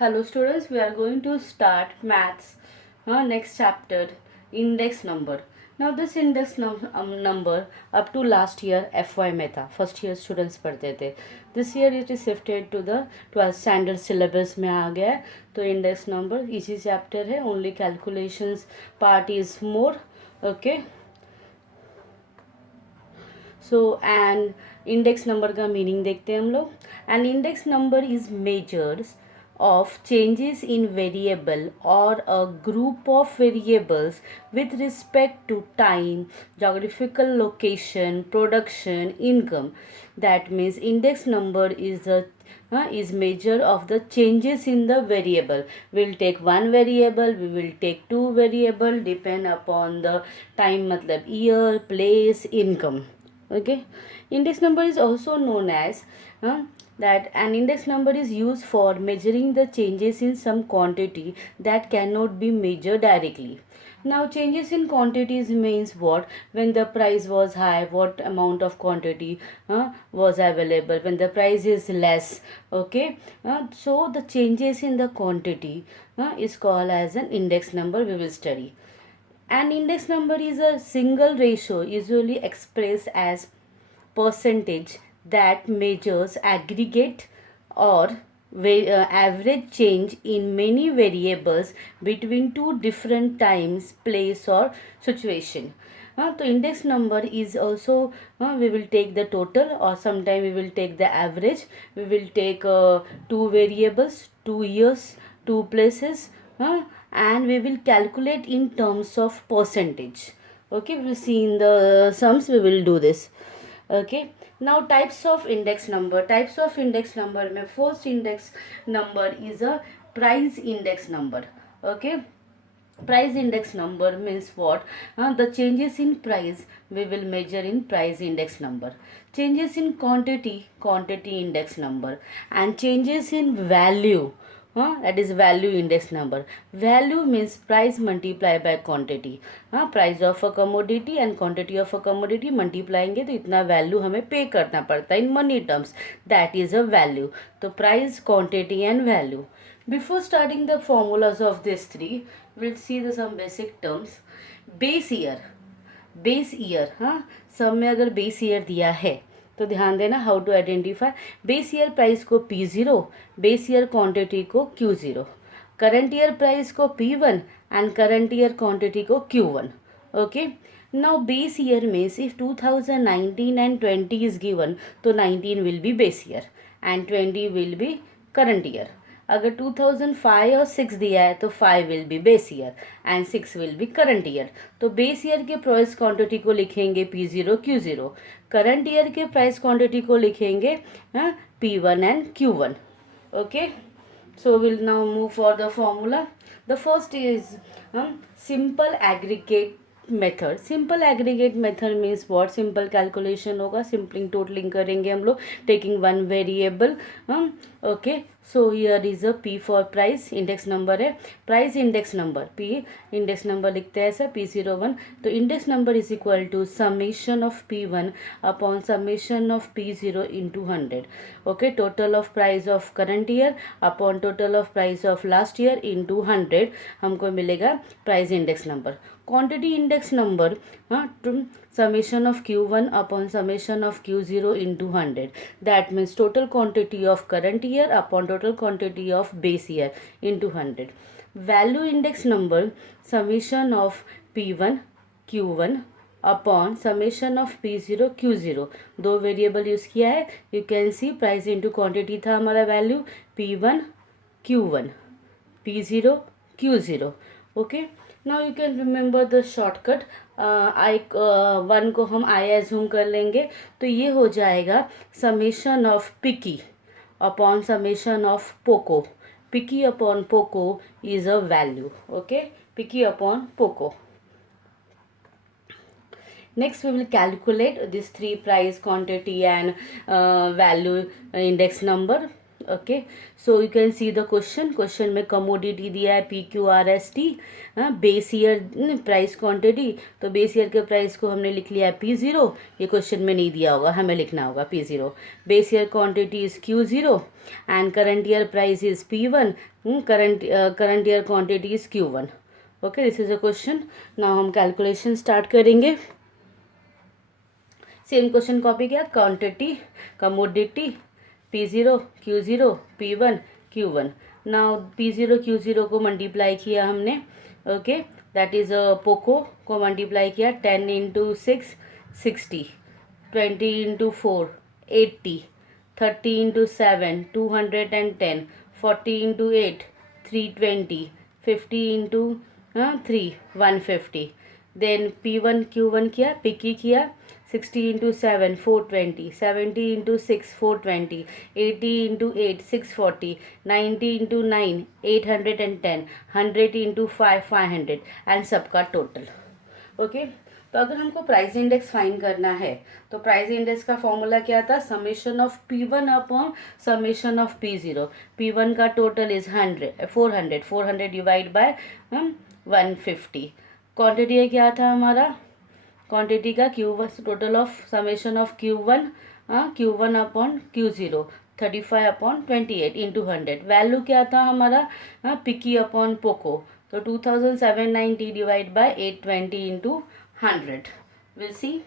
Hello students, we are going to start maths. Next chapter, index number. Now this index number up to last year FY में था, first year students पढ़ते थे. This year it is shifted to the 12th standard syllabus में आ गया है. तो index number इसी चैप्टर है, only calculations part is more. Okay, so and index number का मीनिंग देखते हैं हम लोग. And index number is measures of changes in variable or a group of variables with respect to time, geographical location, production, income. That means index number is measure of the changes in the variable. We'll take one variable, we will take two variable, depend upon the time, matlab year, place, income. Okay, index number is also known as that an index number is used for measuring the changes in some quantity that cannot be measured directly. Now changes in quantities means what? When the price was high, what amount of quantity was available. When the price is less, okay, so the changes in the quantity is called as an index number. We will study. An index number is a single ratio usually expressed as percentage that measures aggregate or average change in many variables between two different times, place or situation. So index number is also we will take the total, or sometime we will take the average. We will take two variables, 2 years, two places, and we will calculate in terms of percentage. Okay, we will see in the sums, we will do this. Okay, now types of index number. Types of index number में first index number is a price index number. Okay, price index number means what? The changes in price we will measure in price index number. Changes in quantity index number. And changes in value, that is value index number. Value means price multiplied by quantity. Price of a commodity and quantity of a commodity मल्टीप्लाएंगे तो इतना value हमें pay करना पड़ता है in money terms. That is a value. तो price, quantity and value. Before starting the formulas of these three, we'll see some basic terms. Base year. Base year, सब में अगर बेस ईयर दिया है तो ध्यान देना how to identify. Base year price को P0, बेस ईयर क्वांटिटी को Q0, करंट ईयर प्राइस को P1 and current year quantity को Q1. Okay, now base year means if 2019 and 20 is given तो 19 will be base year and 20 will be current year. अगर 2005 और 6 दिया है तो 5 will be base year and 6 will be current year. तो base year के price quantity को लिखेंगे P0 Q0, करंट ईयर के प्राइस क्वांटिटी को लिखेंगे P1 and Q1. Okay, so we'll now move for the formula. The first is simple aggregate method. Simple aggregate method means what? Simple calculation होगा, simply totalling करेंगे हम लोग taking one variable. Okay, so here is a P for price, index number है, price index number P, index number लिखते हैं ऐसा P01. तो index number is equal to summation of P1 upon summation of P0 into 100. Okay, total of price of current year upon total of price of last year into 100 हमको मिलेगा price index number. Quantity index number summation of Q1 upon summation of Q0 into 100. That means total quantity of current year upon total quantity of base year into 100. Value index number summation of P1 Q1 upon summation of P0 Q0. दो variable use किया है. You can C price into quantity था हमारा value P1 Q1, P0 Q0. Okay, now you can remember the shortcut. I one को हम I assume कर लेंगे तो ये हो जाएगा समेशन ऑफ पिकी अपॉन समेशन ऑफ पोको. पिकी अपॉन पोको इज अ वैल्यू. ओके, पिकी अपॉन पोको. Next we will calculate this three price, quantity and value index number. Okay, so you can see the question में कमोडिटी दिया है PQRST, base year price quantity, तो base year के price को हमने लिख लिया है P0, ये क्वेश्चन में नहीं दिया होगा, हमें लिखना होगा P0, base year quantity is Q0 and current year price is P1, current year quantity is Q1। Okay, this is a question. Now हम कैलकुलेशन स्टार्ट करेंगे। सेम क्वेश्चन कॉपी किया, quantity, commodity, P0 Q0 P1 Q1। Now P0 Q0 को multiply किया हमने, okay, that is Poco को multiply किया 10 into 6 60, 20 into 4 80, 30 into 7 210, 40 into 8 320, 50 into 3 150। Then P1 Q1 किया, पिकी किया, 60 into 7 420, 70 into 6 420, 80 into 8 640, 90 into 9 810, 100 into 5 500 and सबका total. Okay, तो अगर हमको प्राइस इंडेक्स फाइंड करना है तो प्राइस इंडेक्स का फॉर्मूला क्या था, summation of P1 upon summation of P0। P1 का total is 400 divide by 150। Quantity क्या था हमारा, क्वांटिटी का Q1 total of summation of Q1 upon Q0 35 upon 28 into 100। Value क्या था हमारा, पिकी अपॉन पोको, तो 2790 divide by 820 into 100। Will see.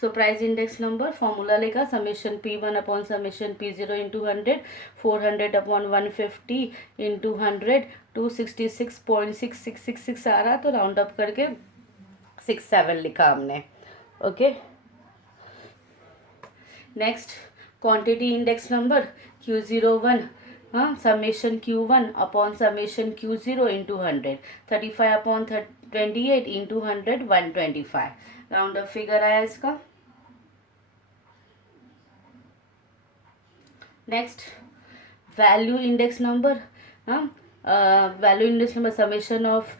So price index number formula लेगा summation P1 upon summation P0 into 100, 400 upon 150 into 100, 266.6666 आ रहा, तो round up करके 67 लिखा हमने। Okay, next quantity index number Q01, summation Q1 upon summation Q0 into 100, 35 upon 28 into 100 125, round up figure आया इसका। Next value index number, value index number summation of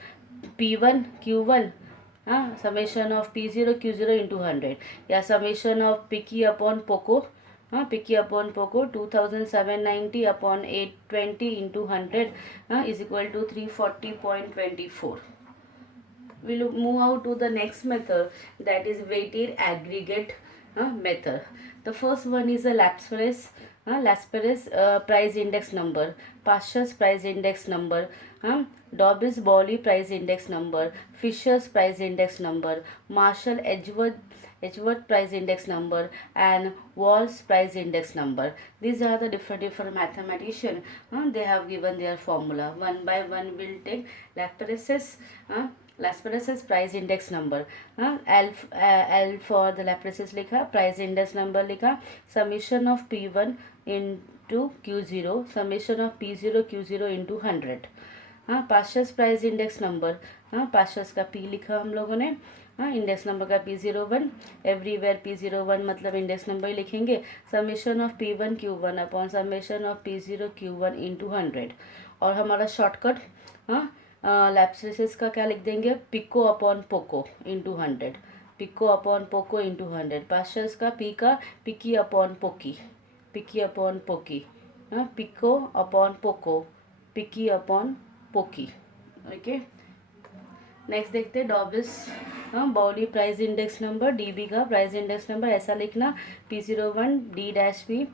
P1 Q1, summation of P0 Q0 into 100, या summation of पिकी upon पोको, पिकी upon पोको 2790 upon 820 into 100 is equal to 340.24। we'll move out to the next method, that is weighted aggregate method. The first one is a Lasperus price index number, Pascher's price index number, Dobbs Bowley price index number, Fisher's price index number, Marshall Edgeworth price index number, and Wall's price index number. These are the different mathematicians. They have given their formula. One by one we'll take Lasperus's price index number, L for the Laplace's लिखा, price index number लिखा, summation of P1 into Q0, summation of P0 Q0 into 100। Pascher's price index number, Pascher's का P लिखा हम लोगों ने, index number का P01, everywhere P01 मतलब index number ही लिखेंगे, summation of P1 Q1 upon summation of P0 Q1 into 100। और हमारा शॉर्टकट लैप्सरेसिस का क्या लिख देंगे, पिको अपॉन पोको इंटू 100, पिको अपॉन पोको इंटू 100। पास्चर्स का पी का पिकी अपॉन पोकी, पिकी अपॉन पोकी, पिको अपॉन पोको, पिकी अपॉन पोकी। ओके, नेक्स्ट देखते हैं Dorbish Bowley price index number, DB का प्राइस इंडेक्स नंबर ऐसा लिखना, P01 D-P।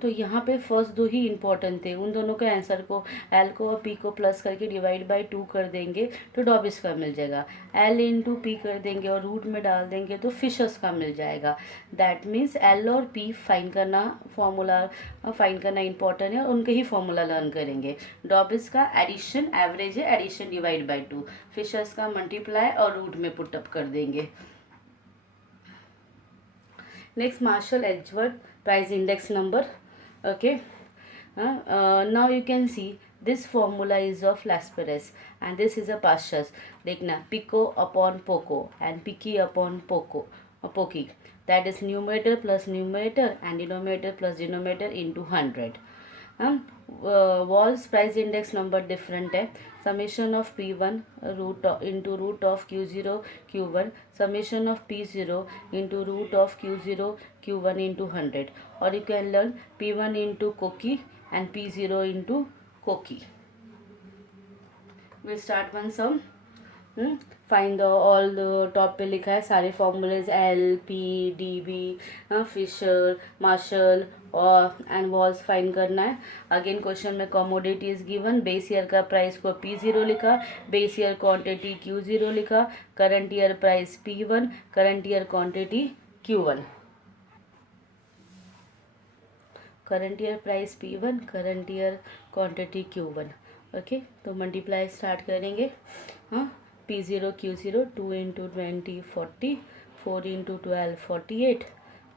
तो यहाँ पे फर्स्ट दो ही इंपॉर्टेंट थे, उन दोनों के आंसर को एल को और पी को प्लस करके डिवाइड बाय 2 कर देंगे तो डॉबिस का मिल जाएगा, एल इंटू पी कर देंगे और रूट में डाल देंगे तो फिशर्स का मिल जाएगा। दैट मीन्स एल और पी फाइंड करना, फॉर्मूला फाइंड करना इंपॉर्टेंट है, उनके ही फॉर्मूला लर्न करेंगे। डॉबिस का एडिशन एवरेज है, एडिशन डिवाइड बाय 2, फिशर्स का मल्टीप्लाई और रूट में पुटअप कर देंगे। Next Marshall Edgeworth price index number. Okay, now you can see this formula is of Lasperus and this is a Pascher's। देखना पिको upon पोको and पिकी अपॉन पोको पोकी, that is numerator plus numerator and denominator plus denominator into 100। Walsh price index number different है, summation of P1 root into root of Q0 Q1, summation of P0 into root of Q0 Q1 into 100। और you can learn P1 into कोकी and P0 into Koki. We'll start one sum. Find all the top पे लिखा है सारे formulas L P D B Fisher Marshall और and Walsh find करना है. Again question में commodity is given. Base year का प्राइस को P0 लिखा, बेस ईयर क्वांटिटी Q0 लिखा, current year price P1, current year quantity Q1. Current year price P1, current year quantity Q1. Okay, तो multiply start करेंगे. हाँ, P0 Q0 2 into 20 40, 4 into 12 48,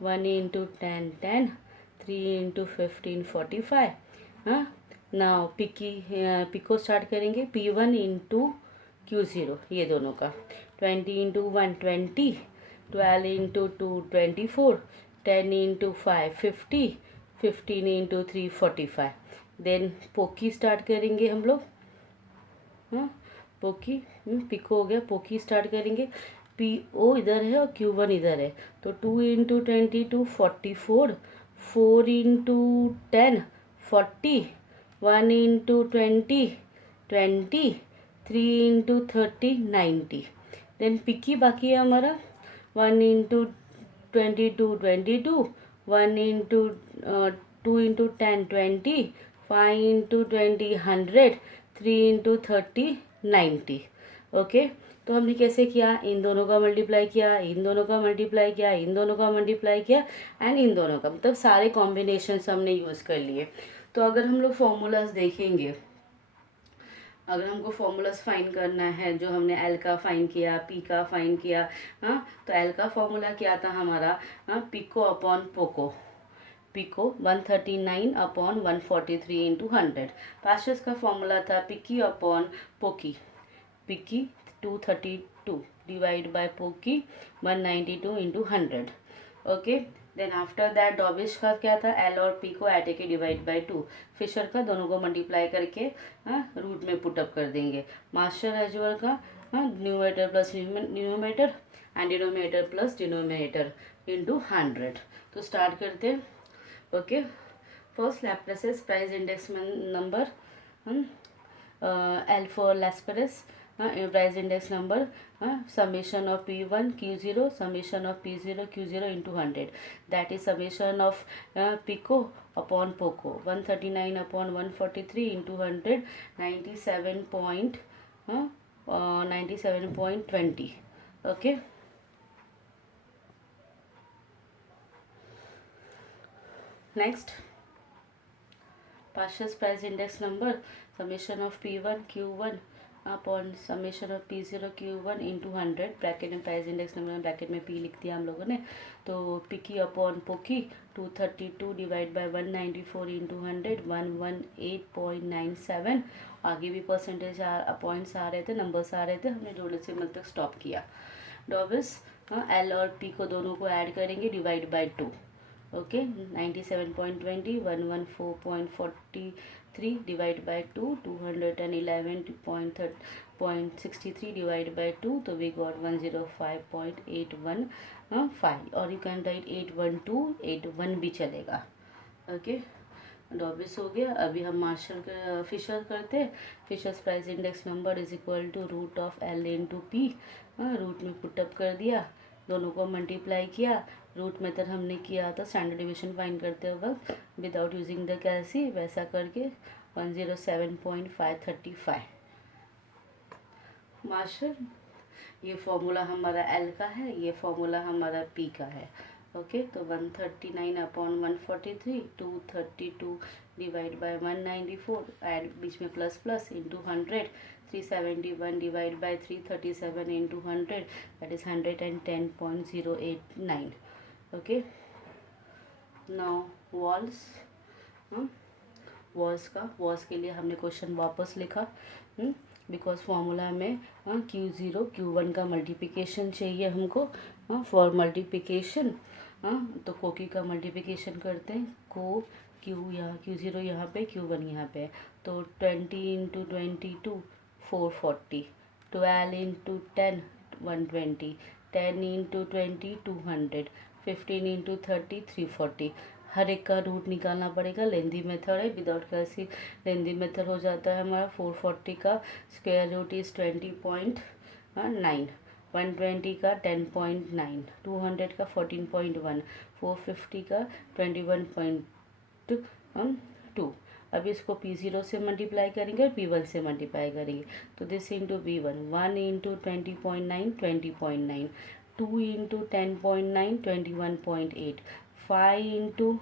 1 into 10 10, 3 into 15 45. हाँ, now pico start करेंगे. P1 into Q0 ये दोनों का 20 into 1 20, 12 into 2 24, 10 into 5 50, 15 into 3 45. Then पोकी start करेंगे हम लोग. हाँ, पोकी पिको हो गया. पोकी स्टार्ट करेंगे. पी ओ इधर है और Q1 इधर है, तो 2 into 22 44, 4 into 10 40, 1 into 20 20, 3 into 30 90. Then पिकी बाकी है हमारा 1 into 22 22, 1 into 2 into 10 20, 5 into 20 100, 3 into 30 90. Okay, तो हमने कैसे किया, इन दोनों का मल्टीप्लाई किया, इन दोनों का मल्टीप्लाई किया, इन दोनों का मल्टीप्लाई किया एंड इन दोनों का, मतलब सारे कॉम्बिनेशंस हमने यूज़ कर लिए. तो अगर हम लोग फॉर्मूलाज देखेंगे, अगर हमको फॉर्मूलाज फाइंड करना है, जो हमने एल का फाइंड किया, पी का फाइंड किया. हाँ, तो एल का फॉर्मूला क्या था हमारा, पिको अपॉन पोको. पिको 139 अपॉन 143 इंटू 100. पास्टर्स का फॉर्मूला था पिकी अपॉन पोकी. पिकी 232 डिवाइड बाय पोकी 192 into 100. Okay, then after that Dorbish का क्या था, एल और पी को ऐड के डिवाइड बाय 2. फिशर का दोनों को मल्टीप्लाई करके रूट में पुटअप कर देंगे. मास्टर एजुअल का numerator plus numerator and denominator plus denominator into 100. तो स्टार्ट करते हैं. Okay, first Laplace's price index number, L for Laplace, price index number, summation of P1 Q0, summation of P0 Q0 into 100, that is summation of Pico upon Poco 139 upon 143 into 100, 97.20. Okay. Next, Pasha's price index number, summation of P1 Q1 upon summation of P0 Q1 into 100. Bracket में price index number, bracket में P लिख दिया हम लोगों ने. तो पिकी upon पोकी 232 डिवाइड बाय 194 इंटू 100, 118.97. आगे भी परसेंटेज पॉइंट्स आ रहे थे, नंबर्स आ रहे थे, हमने दो डेसिमल तक स्टॉप किया. डॉबिस एल और पी को दोनों को ऐड करेंगे, divide by 2. Okay, 97.20, 114.43 divide by 2, 211.63 divide by 2, तो वी गॉट 105.815. और यू कैन राइट 81281 भी चलेगा. ओके, डॉबिस हो गया. अभी हम मार्शल फिशर करते हैं. Fisher's price index number is equal to root of L into P. Root में पुटअप कर दिया, दोनों को मल्टीप्लाई किया. रूट मेथड हमने किया था स्टैंडर्ड डिवीजन फाइंड करते वक्त विदाउट यूजिंग द कैलसी, वैसा करके 107.535. मार्शल, ये फॉर्मूला हमारा एल का है, ये फॉर्मूला हमारा पी का है. ओके, तो 139 अपॉन 143, 232 डिवाइड बाय 194, एड बीच में plus plus into 100, 371 divide by 337 into 100, that is 110.089. Okay, now walls. Walls के लिए हमने क्वेश्चन वापस लिखा, बिकॉज फॉर्मूला में Q0 Q1 का मल्टीप्लिकेशन चाहिए हमको. फॉर मल्टीप्लिकेशन तो कोकी का मल्टीप्लिकेशन करते हैं. को Q यहाँ Q0 यहाँ पे, Q1 यहाँ पे, तो 20 इंटू 22 440, 12 इंटू 10 120, 10 इंटू 20 200, 15 इंटू 30 340. हर एक का रूट निकालना पड़ेगा। लेंदी मेथड है, विदाउट कैलसी लेंदी मेथड हो जाता है हमारा। 440 का स्क्वायर रूट इज़ 20.9, 120 का 10.9, 200 का 14.1, 450 का 21.2। अभी इसको P0 से मल्टीप्लाई करेंगे और P1 से मल्टीप्लाई करेंगे। तो this into P1, 1 into 20.9, 20.9, 2 into 10.9, 21.8, 5 into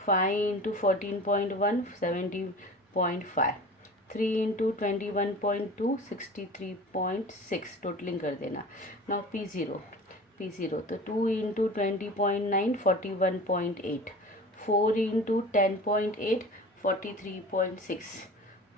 14.1, 70.5, 3 into 21.2, 63.6, totalling कर देना। नाउ P0 तो 2 into 20.9, 41.8, 4 into 10.8, 43.6,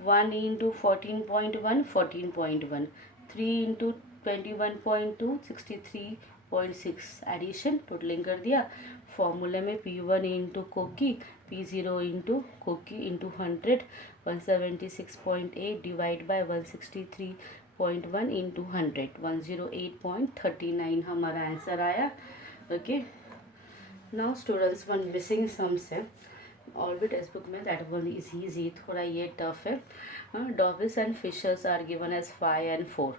1 into 14.1, 14.1, 3 into 21.2, 63.6, addition totalling कर दिया। फॉर्मूले में P1 इंटू कोकी, P0 इंटू कोकी इंटू 100, 176.8 डिवाइड बाय 163.1 इंटू 100, 108.39 हमारा आंसर आया। Okay, now students one missing sums है और भी टेक्स्ट बुक में, दैट वन इज ईजी, थोड़ा ये टफ है। Dorbish and Fisher's are given as 5 and 4,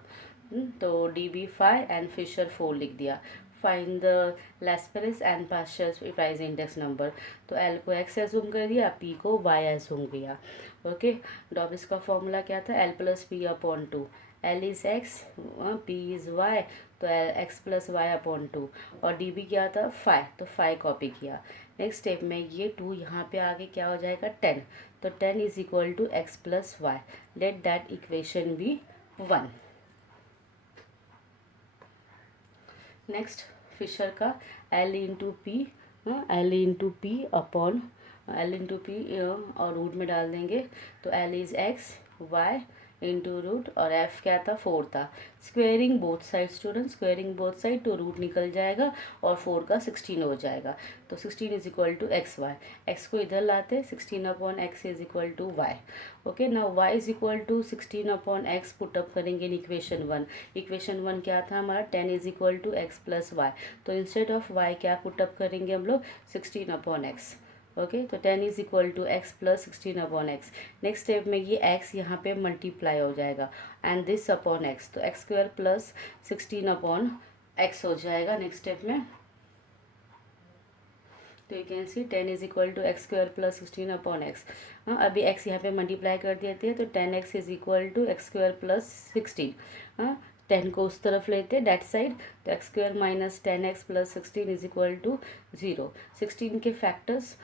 तो DB 5 एंड फिशर 4 लिख दिया। Find the Laspeyres and Paasche's price index number, तो L को X एज्यूम कर दिया, P को Y एज्यूम किया। ओके, डॉबिस का फॉर्मूला क्या था, L plus P upon 2, L is X, P is Y, तो X प्लस Y अपॉन 2, और DB क्या था 5, तो 5 कॉपी किया। नेक्स्ट स्टेप में ये 2 यहाँ पे आगे क्या हो जाएगा 10, तो 10 is equal to X plus Y, let that equation be 1। Next Fisher का L into P, upon L into P और रूट में डाल देंगे, तो L is X, Y into root, और F क्या था 4 था। Squaring both side student, squaring both side, तो रूट निकल जाएगा और 4 का 16 हो जाएगा, तो 16 is equal to X Y. X को इधर लाते, 16 upon X is equal to Y. Okay, now y is equal to 16 upon X put up करेंगे इन इक्वेशन 1। इक्वेशन 1 क्या था हमारा, 10 is equal to x plus वाई, तो इंस्टेड ऑफ y क्या पुटअप करेंगे हम लोग 16 अपॉन एक्स। ओके, तो 10 is equal to x plus 16 upon x. Next step में ये x यहाँ पे मल्टीप्लाई हो जाएगा एंड दिस अपॉन x, तो x square plus 16 upon x हो जाएगा नेक्स्ट स्टेप में। तो you can see 10 is equal to x square plus 16 upon x. अभी x यहाँ पे मल्टीप्लाई कर देते हैं, तो 10x is equal to x square plus 16। 10 को उस तरफ लेते हैं डेट साइड, तो x square minus 10x plus 16 is equal to 0। 16 के फैक्टर्स,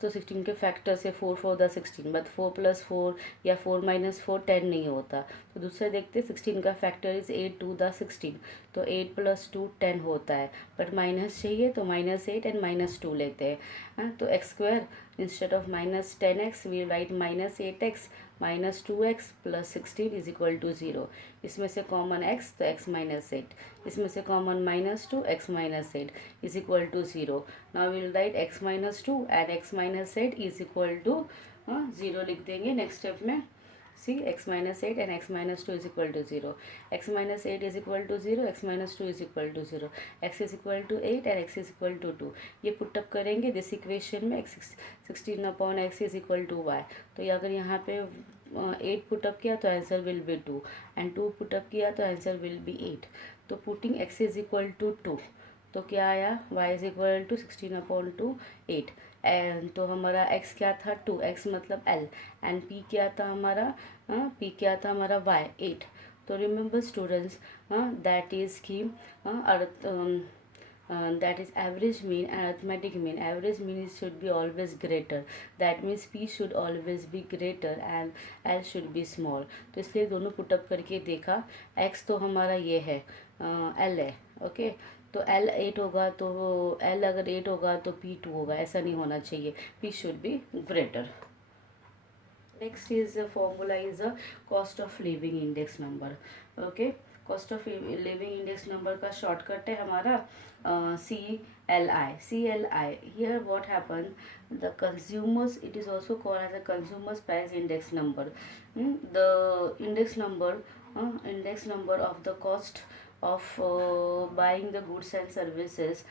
तो 16 के फैक्टर से 4 4 द 16, बट 4 प्लस 4 या 4 माइनस 4 10 नहीं होता। तो दूसरा देखते हैं, 16 का फैक्टर इज 8 2 द 16, तो 8 प्लस 2 10 होता है, बट माइनस चाहिए तो माइनस 8 एंड माइनस 2 लेते हैं। तो x square instead of minus 10x we write minus 8x minus 2x plus 16 is equal to 0। इसमें से कॉमन x, तो x माइनस 8, इसमें से common minus 2, x minus 8 is equal to 0। Now will write x minus 2 and x minus 8 is equal to 0 लिख देंगे next step में। See x minus 8 and x minus 2 is equal to 0, x minus 8 is equal to 0, x minus 2 is equal to 0, x is equal to 8 and x is equal to 2। ये put up करेंगे this equation में, x 16 upon x is equal to y। तो ये अगर यहाँ पे 8 put up किया तो answer will be 2 and 2 put up किया तो आंसर विल बी 8। तो putting x is equal to 2, तो क्या आया y is equal to 16 upon 2 8, एंड तो हमारा x क्या था 2, x मतलब L, एंड p क्या था हमारा p क्या था हमारा y 8। तो रिमेंबर स्टूडेंट्स दैट इज़ की that is average mean and arithmetic mean. Average mean should be always greater, that means p should always be greater and l should be small। तो इसलिए दोनों put up करके देखा, x तो हमारा ये है l है, ओके, तो l 8 होगा, तो l अगर 8 होगा तो p 2 होगा, ऐसा नहीं होना चाहिए, p should be greater। Next is formula is a cost of living index number. Okay, cost of living index number का शॉर्टकट है हमारा CLI। Here what happen, the consumers, it is also called as a consumers price index number. The index number of the cost of buying the goods and services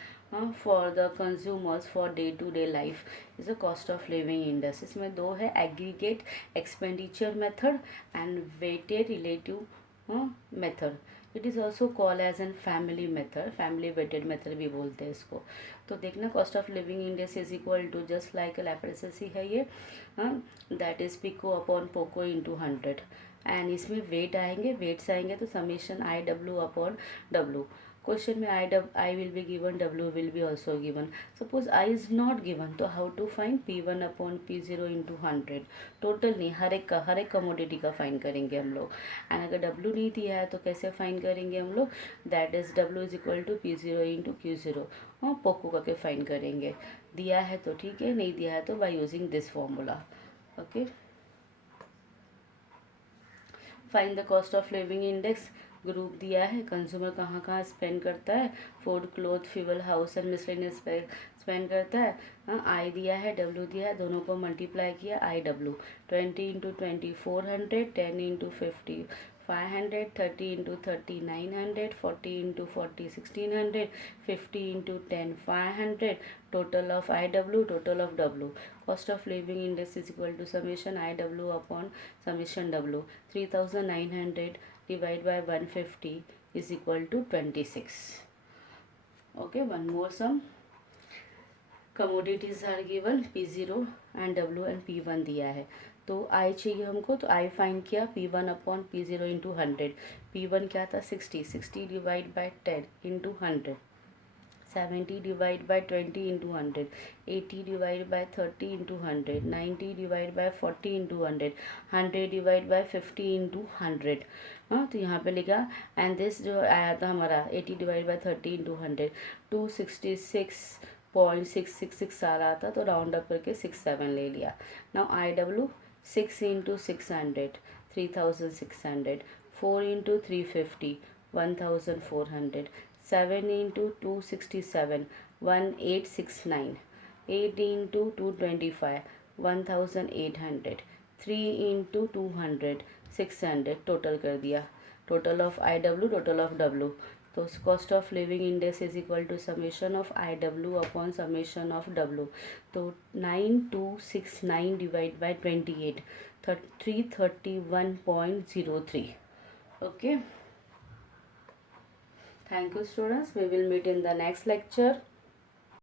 for the consumers for day to day life is a cost of living index. इसमें दो है, aggregate expenditure method and weighted relative method. It is also call as an family method, family weighted method भी बोलते हैं इसको. तो देखना cost of living index is equal to just like Laspeyres है ये, दैट इज पिको अपॉन पोको इंटू 100. एंड इसमें वेट आएंगे, वेट्स आएंगे तो summation I W upon W. Question में I will be given, W will be also given. Suppose I is not given तो how to find P1 upon P0 into 100. Total नहीं, हर एक commodity का fine करेंगे हम लोग. एंड अगर डब्ल्यू नहीं दिया है तो कैसे फाइन करेंगे हम लोग, that is W is equal to P0 into Q0. पोको करके फाइन करेंगे. दिया है तो ठीक है, नहीं दिया है तो by using this formula. Okay, find the cost of living index. Group दिया है, कंज्यूमर कहाँ कहाँ स्पेंड करता है, food, cloth, fuel, house and miscellaneous spend करता है. आई दिया है, डब्ल्यू दिया है, दोनों को मल्टीप्लाई किया, I W. 20 into 20 400, 10 into 50 500, 30 into 30 900, 40 into 40 1600, 50 into 10 500. Total of I W, total of W. Cost of living index is equal to summation I W upon summation W. 3900 divided by 150 is equal to 26. Okay, one more sum. Commodities are given, P0 and W and P1 दिया है. तो I चाहिए हमको, तो I find किया P1 upon P0 into 100. P1 क्या था 60, 60 divide by 10 into 100. 70 divide by 20 into 100. 80 divide by 30 into 100. 90 divide by 40 into 100. 100 divide by 50 into 100. तो यहाँ पे लिखा. एंड दिस जो आया था हमारा 80 डिवाइड बाई 30 इंटू 100 266.666 आ रहा था, तो राउंड अप करके 67 ले लिया. Now I W 6 into 600 3600. 4 into 350 1400. 7 into 267 1869. 8 into 225 1800. 3 into 200 600. Total कर दिया. Total of I W, total of W. तो cost of living index is equal to summation of I W upon summation of W. तो 9269 divide by 28 331.03. Okay, thank you students, we will meet in the next lecture.